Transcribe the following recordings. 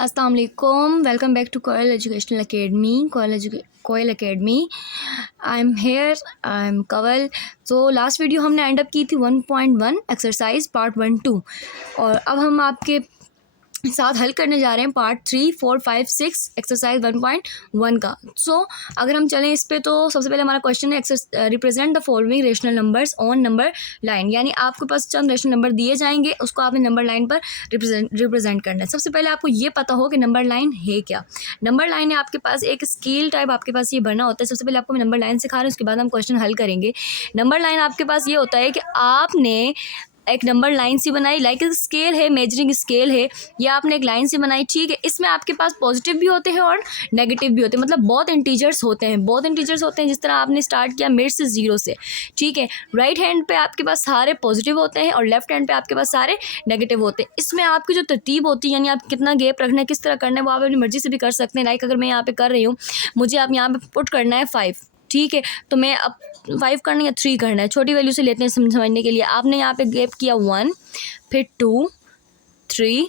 अस्सलाम वालेकुम, welcome back to Koyal educational academy, Koyal academy. I am here, I am Kawal. तो last video हमने end up की थी 1.1 एक्सरसाइज पार्ट 1-2 और अब हम आपके साथ हल करने जा रहे हैं पार्ट 3, 4, 5, 6 एक्सरसाइज 1.1 का। सो अगर हम चलें इस पे तो सबसे पहले हमारा क्वेश्चन है represent the following rational numbers on number line, यानी आपके पास चंद रेशनल नंबर दिए जाएंगे, उसको आपने नंबर लाइन पर रिप्रेजेंट करना है। सबसे पहले आपको ये पता हो कि नंबर लाइन है क्या। नंबर लाइन है आपके पास एक स्केल टाइप आपके पास ये बना होता है। सबसे पहले आपको मैं नंबर लाइन सिखा रही हूँ, उसके बाद हम क्वेश्चन हल करेंगे। नंबर लाइन आपके पास ये होता है कि आपने एक नंबर लाइन सी बनाई, लाइक स्केल है, मेजरिंग स्केल है, ये आपने एक लाइन से बनाई, ठीक है। इसमें आपके पास पॉजिटिव भी होते हैं और नेगेटिव भी होते हैं, मतलब बहुत इंटीजर्स होते हैं, जिस तरह आपने स्टार्ट किया मिड से 0 से, ठीक है। राइट हैंड पे आपके पास सारे पॉजिटिव होते हैं और लेफ्ट हैंड पे आपके पास सारे नेगेटिव होते हैं। इसमें आपकी जो तरतीब होती है, यानी आप कितना गैप रखना है, किस तरह करना है, वो आप अपनी मर्जी से भी कर सकते हैं। लाइक अगर मैं यहाँ पे कर रही हूँ, मुझे आप यहाँ पे पुट करना है 5, ठीक है, तो मैं अब 5 करना या 3 करना है, छोटी वैल्यू से लेते हैं समझने के लिए। आपने यहाँ पे गैप किया 1, फिर 2, 3,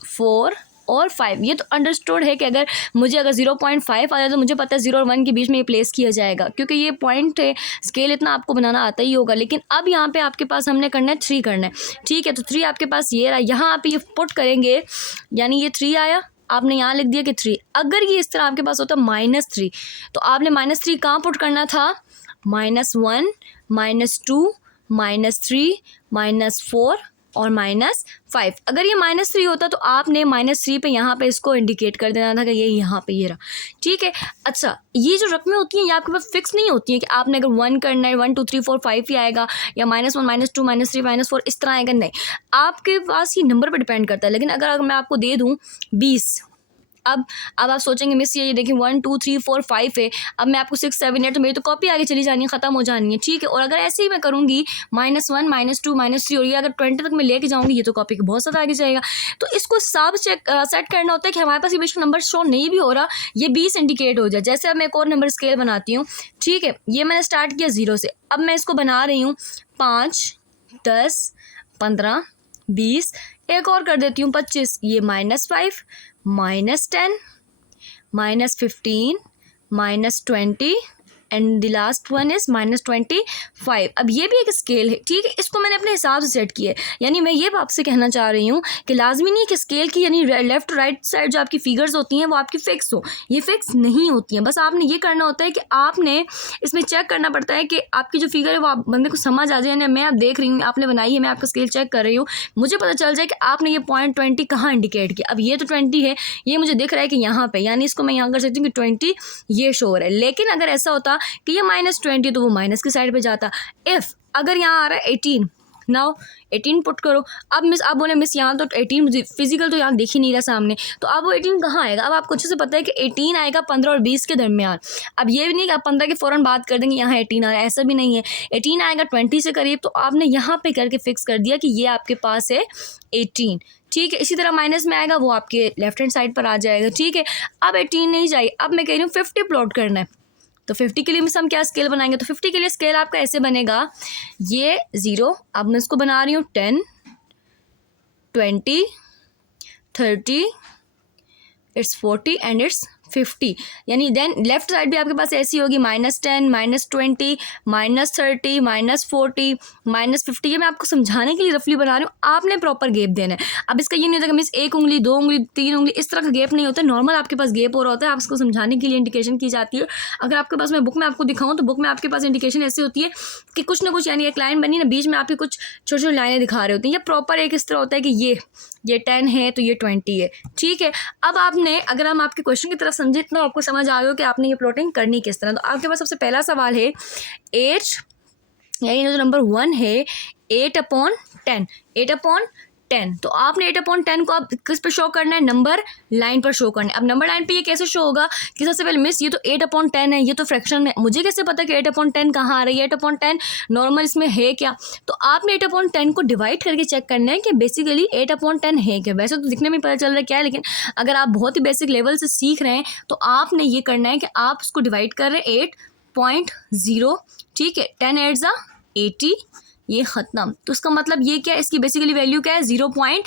4 और 5। ये तो अंडरस्टूड है कि अगर 0.5 आ जाए तो मुझे पता है 0 और 1 के बीच में ये प्लेस किया जाएगा, क्योंकि ये पॉइंट है, स्केल इतना आपको बनाना आता ही होगा। लेकिन अब यहाँ पे आपके पास हमने करना है 3 करना है, ठीक है। तो 3 आपके पास ये रहा, यहाँ आप ये पुट करेंगे, यानी ये 3 आया, आपने यहाँ लिख दिया कि 3। अगर ये इस तरह आपके पास होता -3, तो आपने -3 कहाँ पुट करना था, -1, -2, -3, -4 और -5। अगर ये -3 होता तो आपने -3 पे यहाँ पे इसको इंडिकेट कर देना था कि ये यहाँ पे ये रहा, ठीक है। अच्छा, ये जो रकमें होती हैं ये आपके पास फिक्स नहीं होती हैं कि आपने अगर 1 करना है 1 2 3 4 5 ही आएगा, या -1 -2 -3 -4 इस तरह आएगा, नहीं। आपके पास ये नंबर पर डिपेंड करता है। लेकिन अगर मैं आपको दे दूँ 20, अब आप सोचेंगे मिस ये देखिए 1 2 3 4 5 है, अब मैं आपको 6 7 8, तो मेरी तो कॉपी आगे चली जानी है, ख़त्म हो जानी है, ठीक है। और अगर ऐसे ही मैं करूँगी -1 -2 -3 और ये अगर 20 तक मैं लेके जाऊँगी, ये तो कॉपी के बहुत ज़्यादा आगे जाएगा। तो इसको सब सेट करना होता है कि हमारे पास ये बीच में नंबर शो नहीं भी हो रहा, ये 20 इंडिकेट हो जाए। जैसे अब मैं एक और नंबर स्केल बनाती हूँ, ठीक है, ये मैंने स्टार्ट किया 0 से, अब मैं इसको बना रही हूँ 5, 10, 15, 20, एक और कर देती हूँ 25, ये -5, -10, -15, -20 and the last one is -25। अब ये भी एक स्केल है, ठीक है, इसको मैंने अपने हिसाब से सेट किया है। यानी मैं ये आपसे कहना चाह रही हूँ कि लाजमी नहीं कि स्केल की यानी लेफ्ट राइट साइड जो आपकी फिगर्स होती हैं वो आपकी फिक्स हो, ये फिक्स नहीं होती हैं। बस आपने ये करना होता है कि आपने इसमें चेक करना पड़ता है कि आपकी जो फिगर है वो आप बंदे को समझ आ जाए। यानी मैं आप देख रही हूँ, आपने बनाई है, मैं आपका स्केल चेक कर रही हूँ, मुझे पता चल जाए कि आपने ये पॉइंट 20 कहाँ इंडिकेट किया। अब ये तो 20 है, ये मुझे दिख रहा है कि यहाँ पे, यानी इसको मैं यहाँ कर सकती हूँ कि 20 ये शो हो रहा है। लेकिन अगर ऐसा होता कि ये -20 तो वो माइनस की साइड पे जाता। इफ़ अगर यहाँ आ रहा है 18, नाउ 18 पुट करो। अब मिस आप बोले मिस यहाँ तो 18 मुझे फिजिकल तो यहाँ दिख ही नहीं रहा सामने, तो अब वो 18 कहाँ आएगा। अब आपको अच्छे से पता है कि 18 आएगा 15 और 20 के दरमियान। अब ये भी नहीं कि आप 15 के फ़ौरन बात कर देंगे यहाँ 18 आ रहा है, ऐसा भी नहीं है। 18 आएगा 20 से करीब, तो आपने यहाँ पे करके फिक्स कर दिया कि ये आपके पास है 18, ठीक है। इसी तरह माइनस में आएगा वो आपके लेफ्ट हैंड साइड पर आ जाएगा, ठीक है। अब 18 नहीं चाहिए, अब मैं कह रही हूँ 50 प्लॉट करना है, तो 50 के लिए मिस हम क्या स्केल बनाएंगे, तो 50 के लिए स्केल आपका ऐसे बनेगा, ये 0, अब मैं इसको बना रही हूँ 10, 20, 30, इट्स 40 एंड इट्स 50। यानी देन लेफ्ट साइड भी आपके पास ऐसी होगी -10, -20, -30, -40, -50। ये मैं आपको समझाने के लिए रफली बना रही हूँ, आपने प्रॉपर गैप देना है। अब इसका ये नहीं होता कि मिस 1 उंगली 2 उंगली 3 उंगली इस तरह का गैप नहीं होता, नॉर्मल आपके पास गैप हो रहा होता है। आप इसको समझाने के लिए इंडिकेशन की जाती है। अगर आपके पास मैं बुक में आपको दिखाऊँ तो बुक में आपके पास इंडिकेशन ऐसी होती है कि कुछ ना कुछ, यानी एक लाइन बनी ना, बीच में आपकी कुछ छोटी छोटी लाइनें दिखा रहे होती हैं। ये प्रॉपर एक इस तरह होता है कि ये 10 है तो ये 20 है, ठीक है। अब आपने, अगर हम आपके क्वेश्चन की तरफ समझे तो आपको समझ आ गया कि आपने ये प्लॉटिंग करनी किस तरह। तो आपके पास सबसे पहला सवाल है 8, यानी जो नंबर 1 है 8/10, 8/10। तो आपने 8/10 को आप किस पे शो करना है, नंबर लाइन पर शो करना है। अब नंबर लाइन पे ये कैसे शो होगा कि सबसे पहले मिस ये तो 8/10 है, ये तो फ्रैक्शन है, मुझे कैसे पता कि 8/10 कहाँ आ रही है, 8/10 नॉर्मल इसमें है क्या। तो आपने 8/10 को डिवाइड करके चेक करना है कि बेसिकली 8/10 है क्या। वैसे तो दिखने में पता चल रहा है क्या है, लेकिन अगर आप बहुत ही बेसिक लेवल से सीख रहे हैं तो आपने ये करना है कि आप उसको डिवाइड कर रहे हैं 8.0, ठीक है। 10 8 = 80, ये ख़त्म। तो उसका मतलब ये क्या है, इसकी बेसिकली वैल्यू क्या है, 0.80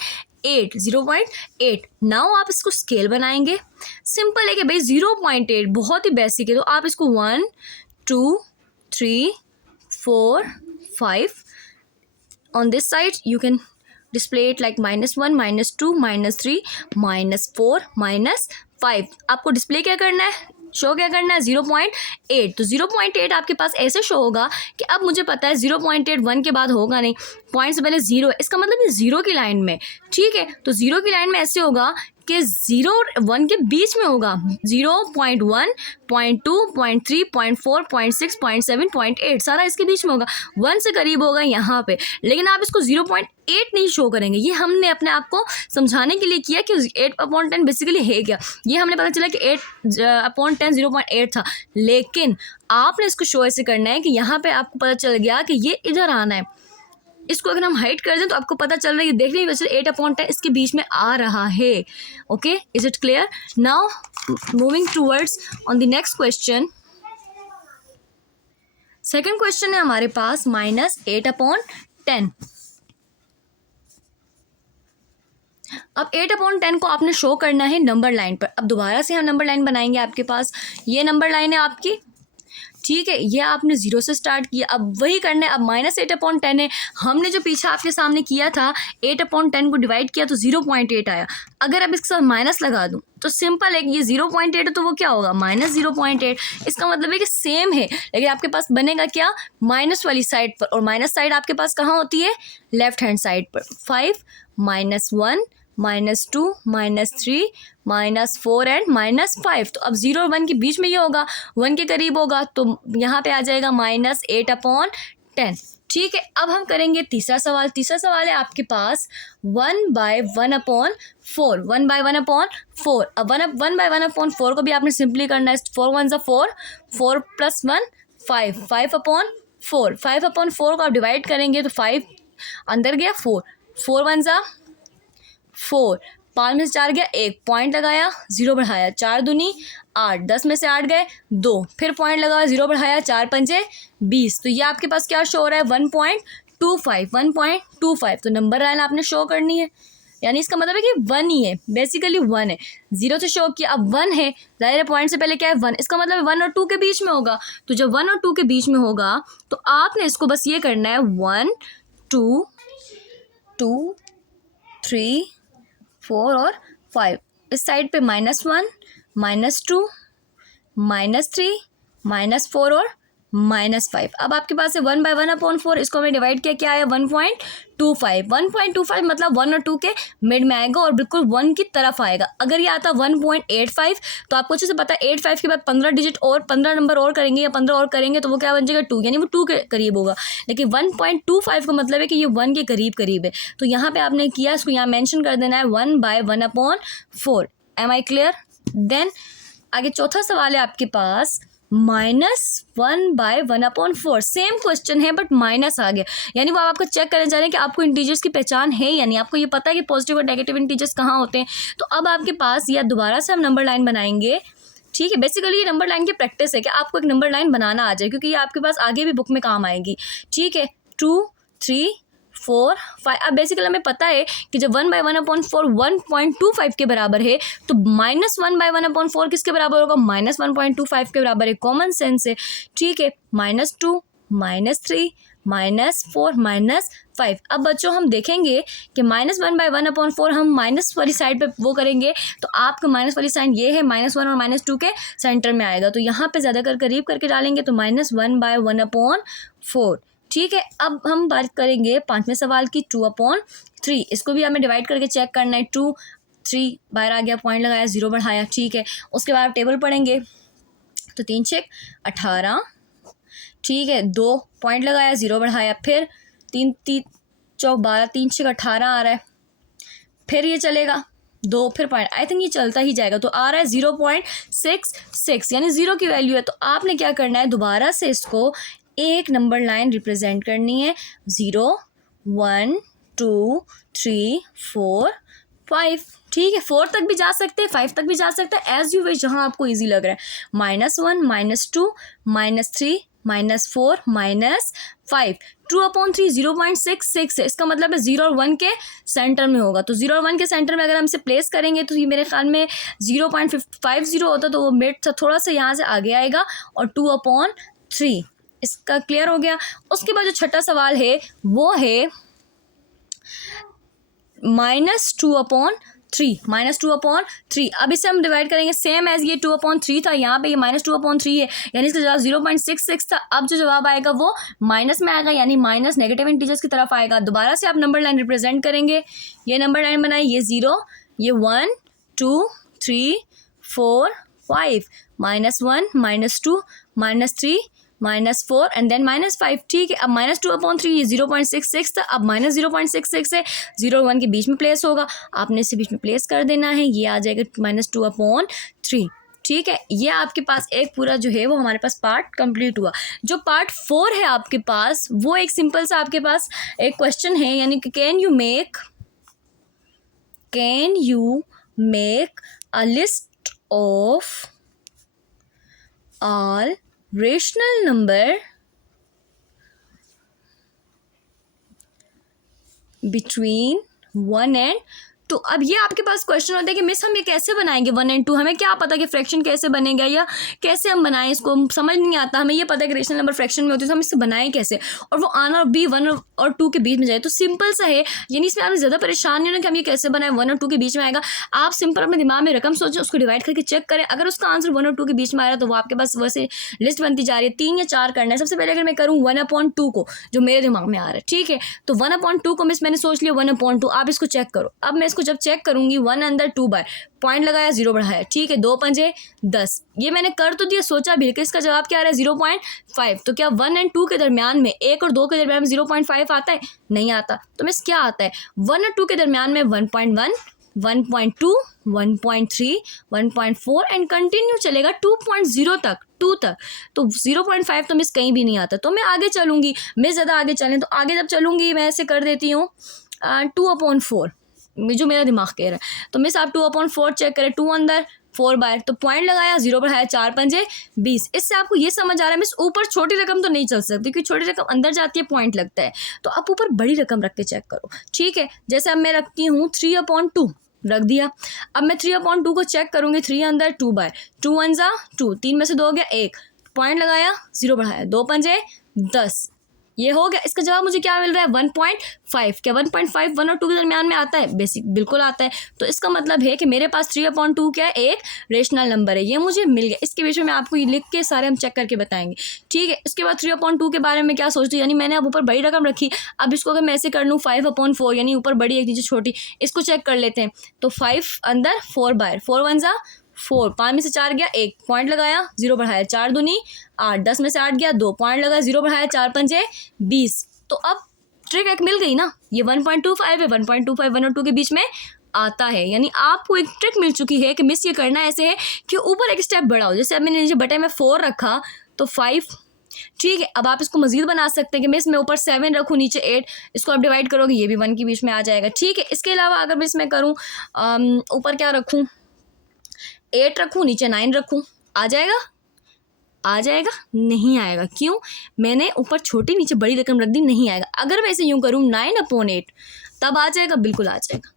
8, 0.8। नाउ आप इसको स्केल बनाएंगे। सिंपल है कि भाई 0.8 बहुत ही बेसिक है, तो आप इसको 1 2 3 4 5 on this side you can display it like -1 -2 -3 -4 -5। आपको डिस्प्ले क्या करना है, शो क्या करना है, 0.8। तो 0.8 आपके पास ऐसे शो होगा कि अब मुझे पता है 0.8 1 के बाद होगा नहीं, पॉइंट से पहले 0 है, इसका मतलब ये 0 की लाइन में। ठीक है, तो 0 की लाइन में ऐसे होगा कि 0 और 1 के बीच में होगा, 0.1 0.2 0.3 0.4 0.6 0.7 0.8 सारा इसके बीच में होगा, 1 से करीब होगा यहाँ पे। लेकिन आप इसको 0.8 नहीं शो करेंगे, ये हमने अपने आप को समझाने के लिए किया कि 8/10 बेसिकली है क्या। ये हमने पता चला कि 8/10 0.8 था, लेकिन आपने इसको शो ऐसे करना है कि यहाँ पे आपको पता चल गया कि ये इधर आना है। इसको अगर हम हाइड कर दें तो आपको पता चल रहा है, ये देखने की वजह से 8/10 इसके बीच में आ रहा है। Okay, is it clear? Now moving towards on the next question. Second question है हमारे पास -8/10। अब 8/10 को आपने शो करना है नंबर लाइन पर। अब दोबारा से हम नंबर लाइन बनाएंगे, आपके पास ये नंबर लाइन है आपकी। ठीक है, ये आपने 0 से स्टार्ट किया, अब वही करना है। अब -8/10 है, हमने जो पीछे आपके सामने किया था 8/10 को डिवाइड किया तो 0.8 आया। अगर अब इसके साथ माइनस लगा दूं तो सिंपल है कि ये 0.8 है तो वो क्या होगा, -0.8। इसका मतलब है कि सेम है, लेकिन आपके पास बनेगा क्या, माइनस वाली साइड पर, और माइनस साइड आपके पास कहाँ होती है, लेफ्ट हैंड साइड पर। 5 -1 -2 -3 -4 एंड -5। तो अब 0 और 1 के बीच में ये होगा, 1 के करीब होगा, तो यहाँ पे आ जाएगा -8/10। ठीक है, अब हम करेंगे तीसरा सवाल। तीसरा सवाल है आपके पास 1/1/4। 1/1/4। अब 1/1/4 को भी आपने सिंपली करना है। 4 1 ज़ा 4, 4 + 1 5, 5/4। 5/4 को आप डिवाइड करेंगे तो 5 अंदर गया, 4 4 1 ज़ा 4, 5 में से 4 गया, 1 पॉइंट लगाया, 0 बढ़ाया, 4 दूनी 8, 10 में से 8 गए 2, फिर पॉइंट लगाया, 0 बढ़ाया, 4 पंजे 20। तो ये आपके पास क्या शो हो रहा है, 1.25 1.25। तो नंबर लाइन आपने शो करनी है, यानी इसका मतलब है कि 1 ही है, बेसिकली 1 है। 0 से शो किया, अब 1 है, ज़ाहिर है पॉइंट से पहले क्या है, 1। इसका मतलब 1 और 2 के बीच में होगा। तो जब 1 और 2 के बीच में होगा तो आपने इसको बस ये करना है 1 2 2 3 4 और 5। इस साइड पे -1 -2 -3 -4 और -5। अब आपके पास है 1/1/4, इसको हमने डिवाइड किया, क्या आया 1.25। 1.25 मतलब 1 और 2 के मिड में आएगा और बिल्कुल 1 की तरफ आएगा। अगर ये आता 1.85 तो आपको अच्छे से पता है 85 के बाद 15 डिजिट और 15 नंबर और करेंगे या 15 और करेंगे तो वो क्या बन जाएगा, 2, यानी वो 2 के करीब होगा। लेकिन 1.25 का मतलब है कि ये 1 के करीब करीब है। तो यहाँ पे आपने किया, इसको यहाँ मेंशन कर देना है 1/1/4। M I clear? देन आगे चौथा सवाल है आपके पास -1/1/4। सेम क्वेश्चन है बट माइनस आ गया, यानी वो आपको चेक करना चाह रहे हैं कि आपको इंटीजर्स की पहचान है या नहीं, आपको ये पता है कि पॉजिटिव और नेगेटिव इंटीजर्स कहाँ होते हैं। तो अब आपके पास या दोबारा से हम नंबर लाइन बनाएंगे। ठीक है, बेसिकली ये नंबर लाइन की प्रैक्टिस है कि आपको एक नंबर लाइन बनाना आ जाए, क्योंकि ये आपके पास आगे भी बुक में काम आएगी। ठीक है, 2 3 4 5। अब बेसिकली हमें पता है कि जब 1/1/4 1.25 के बराबर है तो -1/1/4 किसके बराबर होगा, -1.25 के बराबर है। कॉमन सेंस है। ठीक है, -2 -3 -4 -5। अब बच्चों हम देखेंगे कि -1/1/4 हम माइनस वाली साइड पे वो करेंगे तो आपका माइनस वाली साइन ये है, -1 और -2 के सेंटर में आएगा। तो यहाँ पे ज़्यादा करीब करके डालेंगे तो -1/1/4। ठीक है, अब हम बात करेंगे पांचवें सवाल की 2/3। इसको भी हमें डिवाइड करके चेक करना है। 2 3 बाहर आ गया, पॉइंट लगाया, 0 बढ़ाया। ठीक है, उसके बाद टेबल पढ़ेंगे तो 3 6 18। ठीक है, 2 पॉइंट लगाया, 0 बढ़ाया, फिर 3 3 4 12, 3 6 18 आ रहा है, फिर ये चलेगा 2, फिर पॉइंट, आई थिंक ये चलता ही जाएगा। तो आ रहा है 0.66, यानी 0 की वैल्यू है। तो आपने क्या करना है, दोबारा से इसको एक नंबर लाइन रिप्रेजेंट करनी है। 0 1 2 3 4 5। ठीक है, 4 तक भी जा सकते हैं, 5 तक भी जा सकते हैं, एज यू विश, जहाँ आपको इजी लग रहा है। -1 -2 -3 -4 -5 2/3 0.66 है, इसका मतलब है 0 और 1 के सेंटर में होगा। तो 0 और 1 के सेंटर में अगर हम इसे प्लेस करेंगे तो ये मेरे ख्याल में 0.50 होता, तो वो मिड थोड़ा सा यहाँ से आगे आएगा और 2/3। इसका क्लियर हो गया। उसके बाद जो छठा सवाल है वो है -2/3 अब इसे हम डिवाइड करेंगे सेम एज ये 2/3 था, यहाँ पे ये -2/3 है, यानी इसका जवाब 0.66 था। अब जो जवाब आएगा वो माइनस में आएगा, यानी माइनस नेगेटिव इंटीजर्स की तरफ आएगा। दोबारा से आप नंबर लाइन रिप्रेजेंट करेंगे, ये नंबर लाइन बनाए, ये 0, ये 1 2 3 4 5 -1 -2 -3 -4 एंड देन -5। ठीक है, अब -2/3 ये 0.66 था, अब -0.66 है, 0 और 1 के बीच में प्लेस होगा, आपने इसे बीच में प्लेस कर देना है, ये आ जाएगा -2/3। ठीक है, ये आपके पास एक पूरा जो है वो हमारे पास पार्ट कंप्लीट हुआ। जो पार्ट 4 है आपके पास, वो एक सिंपल सा आपके पास एक क्वेश्चन है, यानी कि can you make a list of all rational number between 1 and 2। अब ये आपके पास क्वेश्चन होता है कि मिस हम ये कैसे बनाएंगे 1 और 2, हमें क्या पता कि फ्रैक्शन कैसे बनेगा या कैसे हम बनाएं, इसको समझ नहीं आता। हमें ये पता है कि रेशनल नंबर फ्रैक्शन में होती है, तो हम इससे बनाएं कैसे, और वो आना और बी 1 और 2 के बीच में जाए। तो सिंपल सा है, यानी इसमें आपने ज़्यादा परेशान नहीं होना कि हम ये कैसे बनाएं, 1 और 2 के बीच में आएगा। आप सिंपल अपने दिमाग में रकम सोचें, उसको डिवाइड करके चेक करें, अगर उसका आंसर 1 और 2 के बीच में आ रहा है तो वो आपके पास वैसे लिस्ट बनती जा रही है। 3 या 4 करना है। सबसे पहले अगर मैं करूँ 1/2 को, जो मेरे दिमाग में आ रहा है, ठीक है, तो 1/2 को मिस मैंने सोच लिया 1/2, आप इसको चेक करो। अब मैं इसको जब चेक करूँगी 1 अंदर 2 बार, पॉइंट लगाया 0 बढ़ाया, ठीक है, 2 पंजे 10, ये मैंने कर तो दिया, सोचा भी, लेकिन इसका जवाब क्या आ रहा है 0.5। तो क्या 1 और 2 के दरमियान में, 1 और 2 के दरमियान में 0.5 आता है? नहीं आता। तो मिस क्या आता है 1 और 2 के दरमियान में 1.1 1.2 1.3 1.4 एंड कंटिन्यू चलेगा 2.0 तक, 2 तक। तो 0.5 तो मिस कहीं भी नहीं आता। तो मैं आगे चलूँगी, मिस ज़्यादा आगे चलें तो आगे जब चलूँगी मैं ऐसे कर देती हूँ 2/4, जो मेरा दिमाग कह रहा है। तो मिस आप 2/4 चेक करें, 2 अंदर 4 बार, तो पॉइंट लगाया 0 बढ़ाया 4 पंजे 20। इससे आपको ये समझ आ रहा है मिस ऊपर छोटी रकम तो नहीं चल सकती, क्योंकि छोटी रकम अंदर जाती है पॉइंट लगता है, तो आप ऊपर बड़ी रकम रख के चेक करो। ठीक है, जैसे अब मैं रखती हूँ 3/2 रख दिया। अब मैं 3/2 को चेक करूँगी, 3 अंदर 2 बार, 2 1 जा 2, 3 में से 2 हो गया 1, पॉइंट लगाया 0 बढ़ाया 2 पंजे 10, ये हो गया। इसका जवाब मुझे क्या मिल रहा है 1.5। क्या 1.5 1 और 2 के दरमियान में आता है? बेसिक बिल्कुल आता है। तो इसका मतलब है कि मेरे पास 3/2 क्या है, एक रेशनल नंबर है, ये मुझे मिल गया। इसके बीच में मैं आपको ये लिख के सारे हम चेक करके बताएंगे। ठीक है, इसके बाद 3/2 के बारे में क्या सोचती हूँ, यानी मैंने अब ऊपर बड़ी रकम रखी, अब इसको अगर मैं ऐसे कर लूँ 5/4, यानी ऊपर बड़ी एक नीचे छोटी, इसको चेक कर लेते हैं। तो 5 अंदर 4 बार, 4 1 जा 4, 5 में से 4 गया 1, पॉइंट लगाया 0 बढ़ाया 4 दूनी 8, 10 में से 8 गया 2, पॉइंट लगाया 0 बढ़ाया 4 पंजे 20। तो अब ट्रिक एक मिल गई ना, ये 1.25 है, 1.25 1 और 2 के बीच में आता है, यानी आपको एक ट्रिक मिल चुकी है कि मिस ये करना ऐसे है कि ऊपर एक स्टेप बढ़ाओ। जैसे अब मैंने नीचे बटे में 4 रखा तो 5, ठीक है, अब आप इसको मजीद बना सकते हैं कि मिस मैं ऊपर 7 रखूँ नीचे 8, इसको आप डिवाइड करोगे ये भी 1 के बीच में आ जाएगा। ठीक है, इसके अलावा अगर मिस मैं करूँ ऊपर क्या रखूँ, 8 रखूँ नीचे 9 रखूँ, आ जाएगा? आ जाएगा? नहीं आएगा। क्यों? मैंने ऊपर छोटी नीचे बड़ी रकम रख दी, नहीं आएगा। अगर मैं इसे यूँ करूँ 9/8 तब आ जाएगा, बिल्कुल आ जाएगा।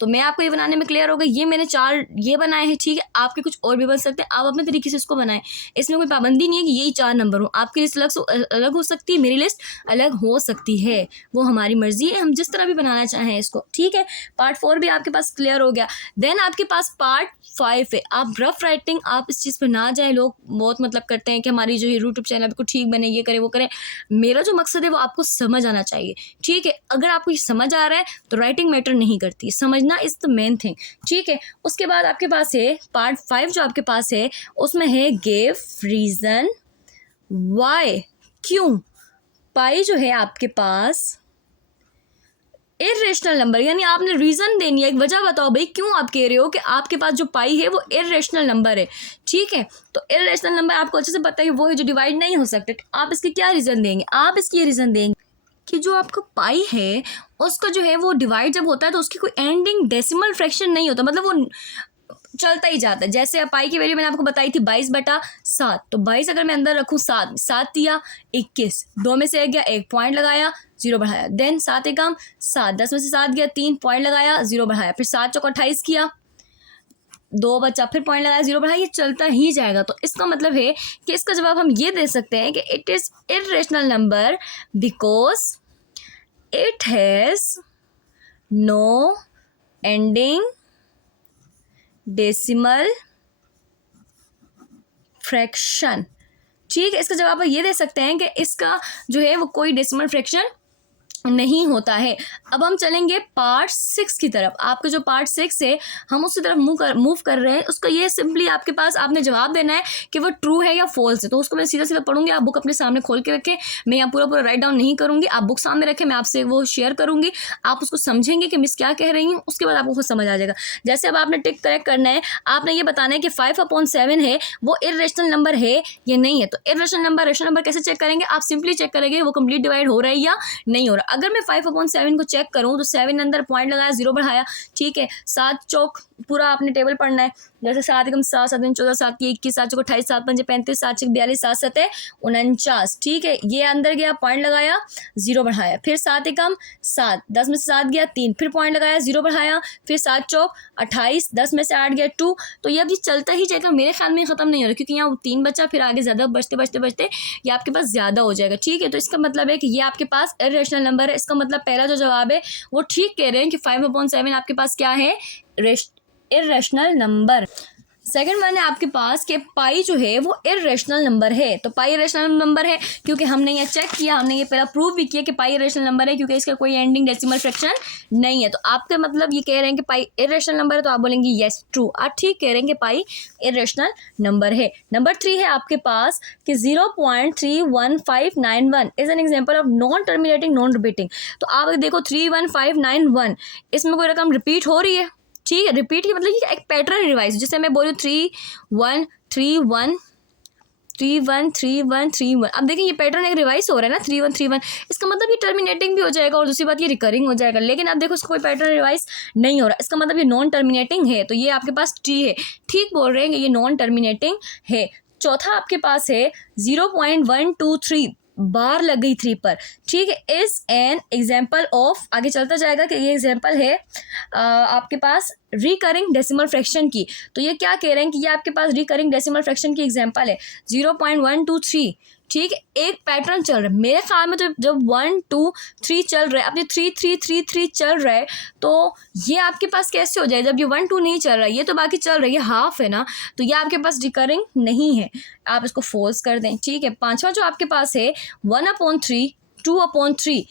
तो मैं आपको ये बनाने में क्लियर हो गई। ये मैंने 4 ये बनाए हैं, ठीक है, आपके कुछ और भी बन सकते हैं, आप अपने तरीके से इसको बनाएं। इसमें कोई पाबंदी नहीं है कि यही 4 नंबर हो, आपकी लिस्ट अलग हो सकती है, मेरी लिस्ट अलग हो सकती है, वो हमारी मर्जी है, हम जिस तरह भी बनाना चाहें इसको। ठीक है, पार्ट 4 भी आपके पास क्लियर हो गया। देन आपके पास पार्ट 5 है। आप रफ राइटिंग, आप इस चीज़ पर ना जाए, लोग बहुत मतलब करते हैं कि हमारी जो यूट्यूब चैनल को ठीक बने, ये करें वो करें। मेरा जो मकसद है वो आपको समझ आना चाहिए। ठीक है, अगर आपको ये समझ आ रहा है तो राइटिंग मैटर नहीं करती, समझना इज़ द मेन थिंग। ठीक है, उसके बाद आपके पास है पार्ट 5 जो आपके पास है, उसमें है गिव रीज़न वाई, क्यों पाई जो है आपके पास इर्रेशनल नंबर, यानी आपने रीज़न देनी है, एक वजह बताओ भाई क्यों आप कह रहे हो कि आपके पास जो पाई है वो इर्रेशनल नंबर है। ठीक है, तो इर्रेशनल नंबर आपको अच्छे से पता है वो है जो डिवाइड नहीं हो सकते। आप इसके क्या रीज़न देंगे? आप इसकी ये रीज़न देंगे कि जो आपका पाई है उसका जो है वो डिवाइड जब होता है तो उसकी कोई एंडिंग डेसिमल फ्रैक्शन नहीं होता, मतलब वो चलता ही जाता है। जैसे अब पाई की वैल्यू मैंने आपको बताई थी 22/7, तो 22 अगर मैं अंदर रखूँ 7 7 दिया 21, 2 में से 1 गया 1 पॉइंट लगाया 0 बढ़ाया, देन 7 एकम 7, 10 में से 7 गया 3 पॉइंट लगाया 0 बढ़ाया, फिर 7 चौक 28 किया 2 बचा, फिर पॉइंट लगाया 0 बढ़ाया, ये चलता ही जाएगा। तो इसका मतलब है कि इसका जवाब हम ये दे सकते हैं कि it is irrational number because it has no ending decimal fraction. ठीक है, इसका जवाब आप ये दे सकते हैं कि इसका जो है वो कोई डेसिमल फ्रैक्शन नहीं होता है। अब हम चलेंगे पार्ट 6 की तरफ। आपका जो पार्ट 6 है हम उसकी तरफ मूव कर रहे हैं। उसका ये सिंपली आपके पास आपने जवाब देना है कि वो ट्रू है या फॉल्स है। तो उसको मैं सीधा सीधा पढ़ूंगी, आप बुक अपने सामने खोल के रखें, मैं यहाँ पूरा पूरा राइट डाउन नहीं करूँगी, आप बुक सामने रखें, मैं आपसे वो शेयर करूँगी, आप उसको समझेंगे कि मिस क्या कह रही हूँ, उसके बाद आपको खुद समझ आ जाएगा। जैसे अब आपने टिक करेक्ट करना है, आपने ये बताना है कि 5/7 है वो इर्रेशनल नंबर है या नहीं है। तो इर्रेशनल नंबर रेशनल नंबर कैसे चेक करेंगे, आप सिंपली चेक करेंगे वो कंप्लीट डिवाइड हो रहा है या नहीं हो रहा। अगर मैं 5/7 को चेक करूं तो 7 अंदर पॉइंट लगाया 0 बढ़ाया, ठीक है, 7 चौक पूरा आपने टेबल पढ़ना है। जैसे 7 एकम 7, 7 14, 7 की 21, 7 चौक 28, 7 पंजे 35, 7 छक 42, 7 सते 49, ठीक है, ये अंदर गया पॉइंट लगाया 0 बढ़ाया, फिर 7 एकम 7, 10 में से 7 गया 3, फिर पॉइंट लगाया 0 बढ़ाया, फिर 7 चौक 28, 10 में से 8 गया 2। तो ये अभी चलता ही जाएगा, मेरे ख्याल में ख़त्म नहीं हो रहा क्योंकि यहाँ 3 बचा, फिर आगे ज़्यादा बचते बचते बचते ये आपके पास ज़्यादा हो जाएगा। ठीक है, तो इसका मतलब है कि ये आपके पास इर्रेशनल नंबर है। इसका मतलब पहला जो जवाब है वो ठीक कह रहे हैं कि 5/7 आपके पास क्या है, इर्रेशनल नंबर। सेकंड वन है आपके पास कि पाई जो है वो इर्रेशनल नंबर है। तो पाई इर्रेशनल नंबर है क्योंकि हमने ये चेक किया, हमने ये पहला प्रूव भी किया कि पाई इर्रेशनल नंबर है क्योंकि इसका कोई एंडिंग डेसिमल फ्रैक्शन नहीं है। तो आपके मतलब ये कह रहे हैं कि पाई इर्रेशनल नंबर है, तो आप बोलेंगे येस ट्रू, आप ठीक कह रहे हैं कि पाई इर्रेशनल नंबर है। नंबर 3 है आपके पास कि 0.31591 is an example of non terminating non repeating. तो आप देखो 31591 इसमें कोई रकम रिपीट हो रही है, ठीक है, रिपीट की मतलब ये एक पैटर्न रिवाइज, जैसे मैं बोलूँ 3-1-3-1-3-1-3-1-3-1, अब देखिए ये पैटर्न एक रिवाइज हो रहा है ना 3-1-3-1, इसका मतलब ये टर्मिनेटिंग भी हो जाएगा और दूसरी बात ये रिकरिंग हो जाएगा। लेकिन अब देखो इसका कोई पैटर्न रिवाइज नहीं हो रहा, इसका मतलब ये नॉन टर्मिनेटिंग है। तो ये आपके पास टी है, ठीक बोल रहे हैं कि ये नॉन टर्मिनेटिंग है। चौथा आपके पास है 0.123 बार लग गई 3 पर, ठीक है, इज एन एग्जाम्पल ऑफ, आगे चलता जाएगा कि ये एग्जाम्पल है आपके पास रिकरिंग डेसिमल फ्रैक्शन की। तो ये क्या कह रहे हैं कि ये आपके पास रिकरिंग डेसिमल फ्रैक्शन की एग्जाम्पल है 0.123, ठीक है, एक पैटर्न चल रहा है। मेरे ख्याल में तो जब 1 2 3 चल रहा है, अब ये 3 3 3 3 चल रहा है, तो ये आपके पास कैसे हो जाए जब ये 1 2 नहीं चल रहा है, ये तो बाकी चल रहा है, ये हाफ है ना, तो ये आपके पास रिकरिंग नहीं है, आप इसको फोल्स कर दें। ठीक है, पांचवा जो आपके पास है 1/3 2/3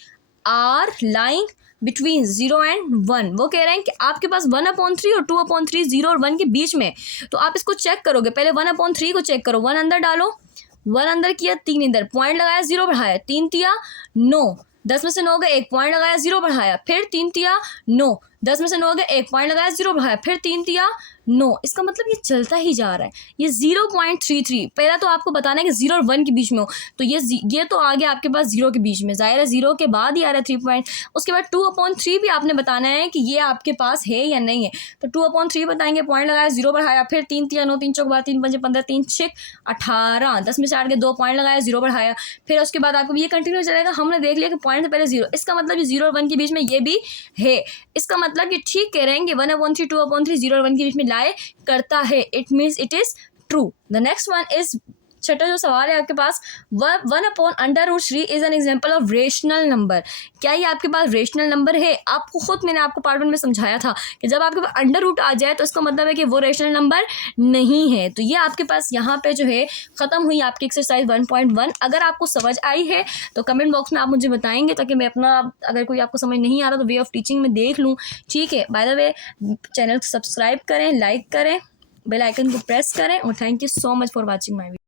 आर लाइंग बिटवीन 0 एंड 1, वो कह रहे हैं कि आपके पास 1/3 और 2/3 0 और 1 के बीच में। तो आप इसको चेक करोगे, पहले 1/3 को चेक करो, 1 अंदर डालो, 1 अंदर किया 3 इधर, पॉइंट लगाया 0 बढ़ाया, 3 तिया 9, 10 में से 9 गए 1 पॉइंट लगाया 0 बढ़ाया, फिर 3 तिया 9, 10 में से 9 गए 1 पॉइंट लगाया 0 बढ़ाया, फिर 3 तिया 9। इसका मतलब ये चलता ही जा रहा है। ये 0.33, पहला तो आपको बताना है कि 0 और 1 के बीच में हो, तो ये तो आ गया आपके पास 0 के बीच में, जाहिर है 0 के बाद ही आ रहा है 3 पॉइंट। उसके बाद 2/3 भी आपने बताना है कि ये आपके पास है या नहीं है। तो 2/3 बताएंगे, पॉइंट लगाया 0 बढ़ाया, फिर 3 तिया 9, 3 चौक 12, 3 पंजे 15, 3 छक 18, 10 में से 8 के 2 पॉइंट लगाया 0 बढ़ाया, फिर उसके बाद आपको ये कंटिन्यू चलेगा। हमने देख लिया कि पॉइंट से पहले 0, इसका मतलब ये 0 और 1 के बीच में ये भी है। इसका मतलब ये ठीक कह रहे हैं कि 1/3 2/3 0 और 1 के बीच में लाए करता है, it means it is true. The next one is, छठा जो सवाल है आपके पास, 1/√3 is an example of rational number. क्या ये आपके पास रेशनल नंबर है? आपको खुद मैंने आपको पार्ट 1 में समझाया था कि जब आपके पास अंडर रूट आ जाए तो इसका मतलब है कि वो रेशनल नंबर नहीं है। तो ये आपके पास यहाँ पे जो है ख़त्म हुई आपकी एक्सरसाइज 1.1। अगर आपको समझ आई है तो कमेंट बॉक्स में आप मुझे बताएंगे, ताकि मैं अपना, अगर कोई आपको समझ नहीं आ रहा तो वे ऑफ टीचिंग में देख लूँ। ठीक है, बाय द वे चैनल को सब्सक्राइब करें, लाइक करें, बेल आइकन को प्रेस करें, और thank you so much for watching my video.